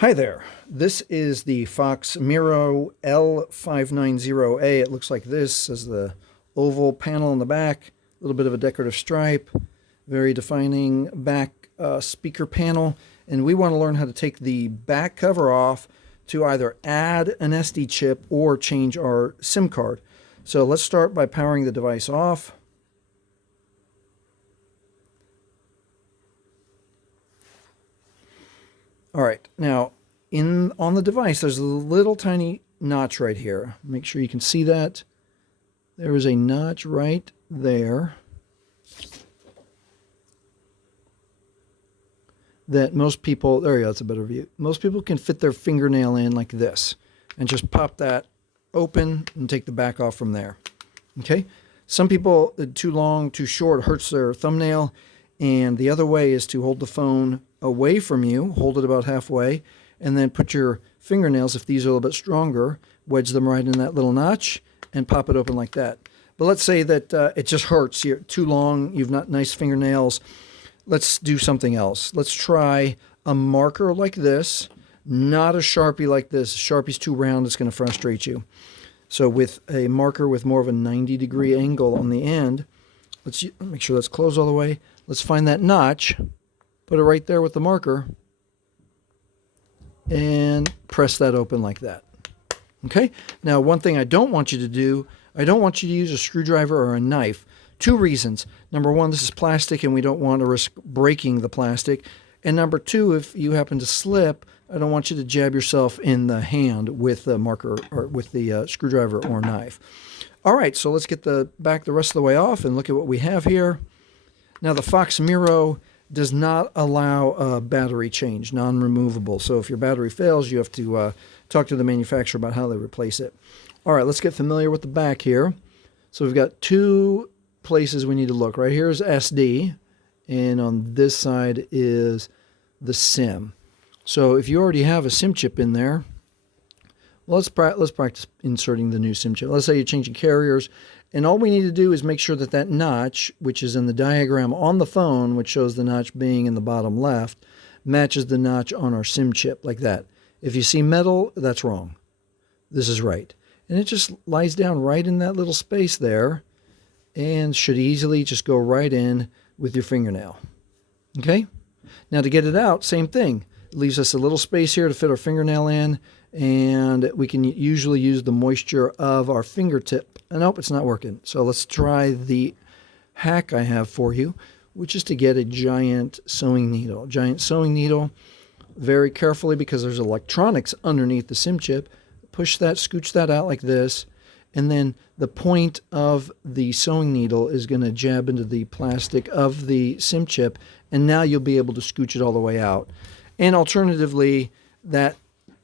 Hi there. This is the Foxx Miro L590A. It looks like this as the oval panel in the back, a little bit of a decorative stripe, very defining back speaker panel. And we want to learn how to take the back cover off to either add an SD chip or change our SIM card. So let's start by powering the device off. All right, now on the device, there's a little tiny notch right here. Make sure you can see that. There is a notch right there that most people, there you go, that's a better view. Most people can fit their fingernail in like this and just pop that open and take the back off from there. Okay, some people, too long, too short, hurts their thumbnail. And the other way is to hold the phone away from you, hold it about halfway, and then put your fingernails, if these are a little bit stronger, wedge them right in that little notch and pop it open like that. But let's say that it just hurts. You're too long, you've not nice fingernails. Let's do something else. Let's try a marker like this, not a Sharpie like this. Sharpie's too round, it's going to frustrate you. So with a marker with more of a 90-degree angle on the end, let's make sure that's closed all the way. Let's find that notch, put it right there with the marker, and press that open like that. Okay? Now, one thing I don't want you to do, I don't want you to use a screwdriver or a knife. Two reasons. Number one, this is plastic and we don't want to risk breaking the plastic. And number two, if you happen to slip, I don't want you to jab yourself in the hand with the marker or with the screwdriver or knife. All right, so let's get the rest of the way off and look at what we have here. Now, the Foxx Miro does not allow a battery change, non-removable. So if your battery fails, you have to talk to the manufacturer about how they replace it. All right, let's get familiar with the back here. So we've got two places we need to look. Right here is SD, and on this side is the SIM. So if you already have a SIM chip in there, let's practice inserting the new SIM chip. Let's say you're changing carriers, and all we need to do is make sure that that notch, which is in the diagram on the phone, which shows the notch being in the bottom left, matches the notch on our SIM chip like that. If you see metal, that's wrong. This is right. And it just lies down right in that little space there and should easily just go right in with your fingernail. Okay? Now to get it out, same thing. It leaves us a little space here to fit our fingernail in, and we can usually use the moisture of our fingertip. And nope, it's not working. So let's try the hack I have for you, which is to get a giant sewing needle. Giant sewing needle, very carefully, because there's electronics underneath the SIM chip. Push that, scooch that out like this, and then the point of the sewing needle is going to jab into the plastic of the SIM chip, and now you'll be able to scooch it all the way out. And alternatively, that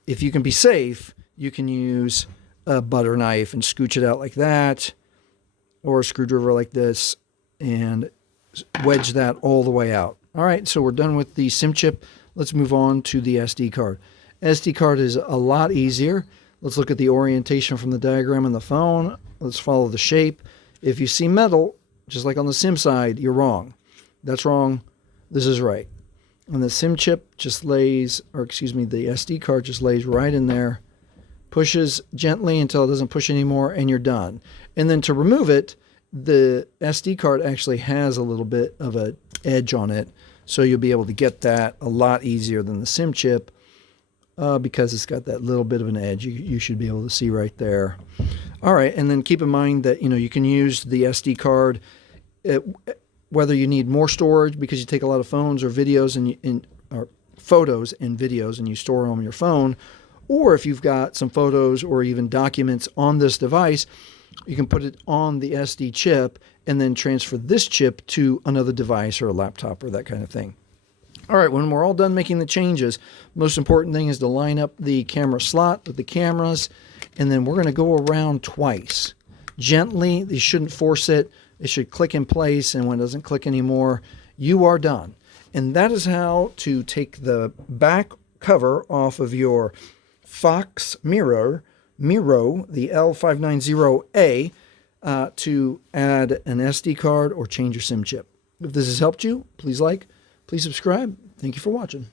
if you can be safe, you can use a butter knife and scooch it out like that, or a screwdriver like this, and wedge that all the way out. All right, so we're done with the SIM chip. Let's move on to the SD card. SD card is a lot easier. Let's look at the orientation from the diagram on the phone. Let's follow the shape. If you see metal, just like on the SIM side, you're wrong. That's wrong. This is right. And the SIM chip just lays, or excuse me, the SD card just lays right in there, pushes gently until it doesn't push anymore, and you're done. And then to remove it, the SD card actually has a little bit of an edge on it, so you'll be able to get that a lot easier than the SIM chip because it's got that little bit of an edge. You should be able to see right there. All right, and then keep in mind that you can use the SD card whether you need more storage because you take a lot of phones or videos or photos and videos and you store them on your phone, or if you've got some photos or even documents on this device, you can put it on the SD chip and then transfer this chip to another device or a laptop or that kind of thing. All right, when we're all done making the changes, most important thing is to line up the camera slot with the cameras, and then we're going to go around twice. Gently, you shouldn't force it. It should click in place, and when it doesn't click anymore, you are done. And that is how to take the back cover off of your Foxx Miro, the L590A, to add an SD card or change your SIM chip. If this has helped you, please like, please subscribe. Thank you for watching.